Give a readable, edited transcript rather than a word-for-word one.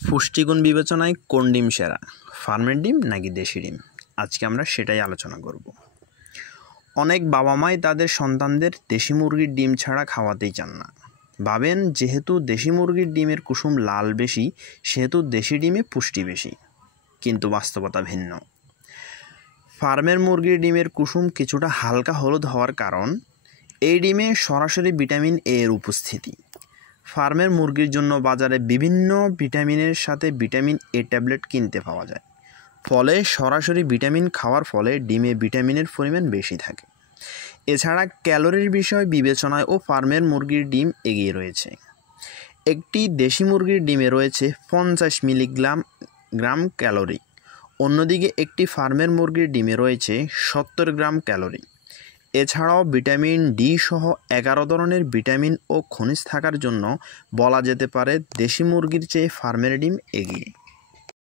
পুষ্টিগুণ বিবেচনায় কোন ডিম সেরা, ফার্মের ডিম নাকি দেশি ডিম? আজকে আমরা সেটাই আলোচনা করব। অনেক বাবা মাই তাদের সন্তানদের দেশি মুরগির ডিম ছাড়া খাওয়াতেই চান না। ভাবেন যেহেতু দেশি মুরগির ডিমের কুসুম লাল বেশি সেহেতু দেশি ডিমে পুষ্টি বেশি, কিন্তু বাস্তবতা ভিন্ন। ফার্মের মুরগির ডিমের কুসুম কিছুটা হালকা হলুদ হওয়ার কারণ এই ডিমে সরাসরি ভিটামিন এ এর উপস্থিতি। ফার্মের মুরগির জন্য বাজারে বিভিন্ন ভিটামিনের সাথে ভিটামিন এ ট্যাবলেট কিনতে পাওয়া যায়, ফলে সরাসরি ভিটামিন খাওয়ার ফলে ডিমে ভিটামিনের পরিমাণ বেশি থাকে। এছাড়া ক্যালোরির বিষয় বিবেচনায় ও ফার্মের মুরগির ডিম এগিয়ে রয়েছে। একটি দেশি মুরগির ডিমে রয়েছে 50 মিলিগ্রাম ক্যালোরি, অন্যদিকে একটি ফার্মের মুরগির ডিমে রয়েছে 70 গ্রাম ক্যালোরি। এছাড়াও ভিটামিন ডি সহ 11 ধরনের ভিটামিন ও খনিজ থাকার জন্য বলা যেতে পারে দেশি মুরগির চেয়ে ফার্মের ডিম এগিয়ে।